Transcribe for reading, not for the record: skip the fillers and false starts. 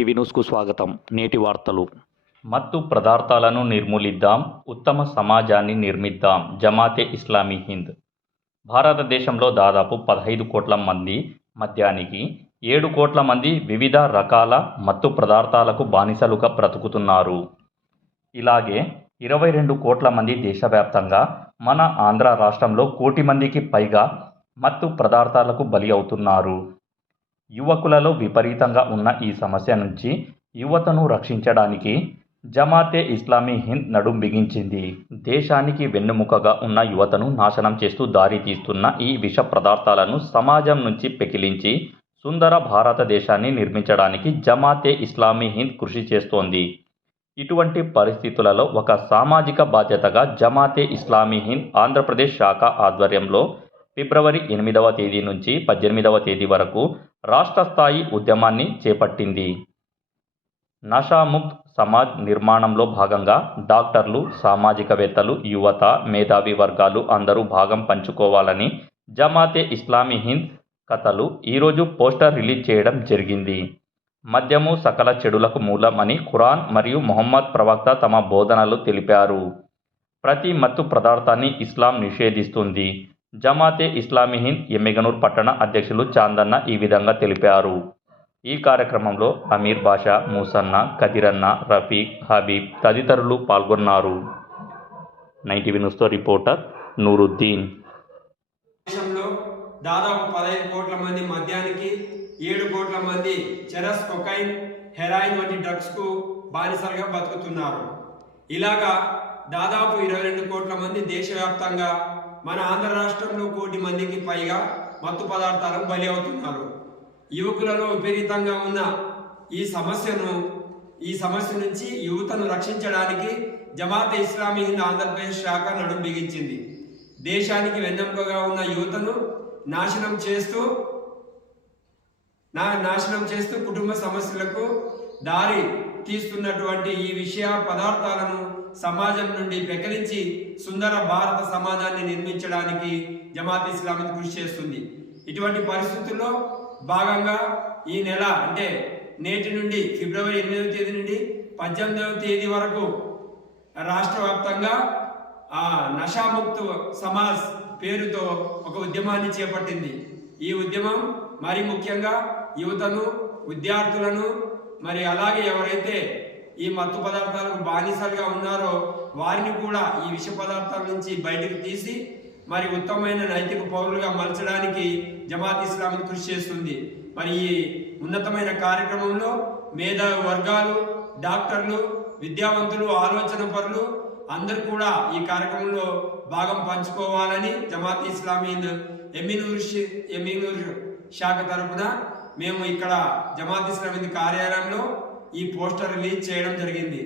TV న్యూస్కు స్వాగతం. నేటి వార్తలు. మత్తు పదార్థాలను నిర్మూలిద్దాం, ఉత్తమ సమాజాన్ని నిర్మిద్దాం. జమాతే ఇస్లామీ హింద్. భారతదేశంలో దాదాపు 15 కోట్ల మంది మద్యానికి, 7 కోట్ల మంది వివిధ రకాల మత్తు పదార్థాలకు బానిసలుగా బ్రతుకుతున్నారు. ఇలాగే 22 కోట్ల మంది దేశవ్యాప్తంగా, మన ఆంధ్ర రాష్ట్రంలో 1 కోటి మందికి పైగా మత్తు పదార్థాలకు బలి అవుతున్నారు. యువకులలో విపరీతంగా ఉన్న ఈ సమస్య నుంచి యువతను రక్షించడానికి జమాతే ఇస్లామీ హింద్ నడుం బిగించింది. దేశానికి వెన్నెముకగా ఉన్న యువతను నాశనం చేస్తూ దారి తీస్తున్న ఈ విష పదార్థాలను సమాజం నుంచి పెకిలించి సుందర భారతదేశాన్ని నిర్మించడానికి జమాతే ఇస్లామీ హింద్ కృషి చేస్తోంది. ఇటువంటి పరిస్థితులలో ఒక సామాజిక బాధ్యతగా జమాతే ఇస్లామీ హింద్ ఆంధ్రప్రదేశ్ శాఖ ఆధ్వర్యంలో ఫిబ్రవరి 8వ తేదీ నుంచి 18వ తేదీ వరకు రాష్ట్ర స్థాయి ఉద్యమాన్ని చేపట్టింది. నషాముక్త్ సమాజ్ నిర్మాణంలో భాగంగా డాక్టర్లు, సామాజికవేత్తలు, యువత, మేధావి వర్గాలు అందరూ భాగం పంచుకోవాలని జమాతే ఇస్లామీ హింద్ కథలు ఈరోజు పోస్టర్ రిలీజ్ చేయడం జరిగింది. మద్యము సకల చెడులకు మూలం అని ఖురాన్ మరియు ముహమ్మద్ ప్రవక్త తమ బోధనలు తెలిపారు. ప్రతి మత్తు పదార్థాన్ని ఇస్లాం నిషేధిస్తుంది. జమాతే ఇస్లామీ హింద్ ఎమ్మిగనూర్ పట్టణ అధ్యక్షులు చాందన్న ఈ విధంగా తెలిపారు. ఈ కార్యక్రమంలో అమీర్ బాషా, మూసన్న, కదిరన్న, రఫీక్, హబీబ్ తదితరులు పాల్గొన్నారు. 9 న్యూస్తో రిపోర్టర్ నూరుద్దీన్. దేశంలో దాదాపు 15 కోట్ల మంది మద్యానికి, 7 కోట్ల మంది చెరస్, కొకైన్, హెరాయిన్ వంటి డ్రగ్స్కు బానిసలుగా బతుకుతున్నారు. ఇలాగా దాదాపు 22 కోట్ల మంది దేశవ్యాప్తంగా, మన ఆంధ్ర రాష్ట్రంలో 1 కోటి మందికి పైగా మత్తు పదార్థాలకు బలి అవుతున్నారు. యువకులలో విపరీతంగా ఉన్న ఈ సమస్య నుంచి యువతను రక్షించడానికి జమాతే ఇస్లామీ హింద్ ఆంధ్రప్రదేశ్ శాఖ నడుం బిగించింది. దేశానికి వెన్నెముకగా ఉన్న యువతను నాశనం చేస్తూ కుటుంబ సమస్యలకు దారి తీస్తున్నటువంటి ఈ విషయ పదార్థాలను సమాజం నుండి పెకిలించి సుందర భారత సమాజాన్ని నిర్మించడానికి జమాతే ఇస్లామీ కృషి చేస్తుంది. ఇటువంటి పరిస్థితుల్లో భాగంగా ఈ నెల అంటే నేటి నుండి ఫిబ్రవరి 8వ తేదీ నుండి 18వ తేదీ వరకు రాష్ట్ర వ్యాప్తంగా నషాముక్త్ సమాజ్ పేరుతో ఒక ఉద్యమాన్ని చేపట్టింది. ఈ ఉద్యమం మరి ముఖ్యంగా యువతను, విద్యార్థులను, మరి అలాగే ఎవరైతే ఈ మత్తు పదార్థాలకు బానిసలుగా ఉన్నారో వారిని కూడా ఈ విష పదార్థాల నుంచి బయటకు తీసి మరి ఉత్తమమైన నైతిక పౌరులుగా మలచడానికి జమాతే ఇస్లామీ కృషి చేస్తుంది. మరి ఈ ఉన్నతమైన కార్యక్రమంలో మేధావి వర్గాలు, డాక్టర్లు, విద్యావంతులు, ఆలోచన పరులు అందరూ కూడా ఈ కార్యక్రమంలో భాగం పంచుకోవాలని జమాతే ఇస్లామీ ఎమ్మిగనూర్ శాఖ తరపున మేము ఇక్కడ జమాతే ఇస్లామీ కార్యాలయంలో ఈ పోస్టర్ రిలీజ్ చేయడం జరిగింది.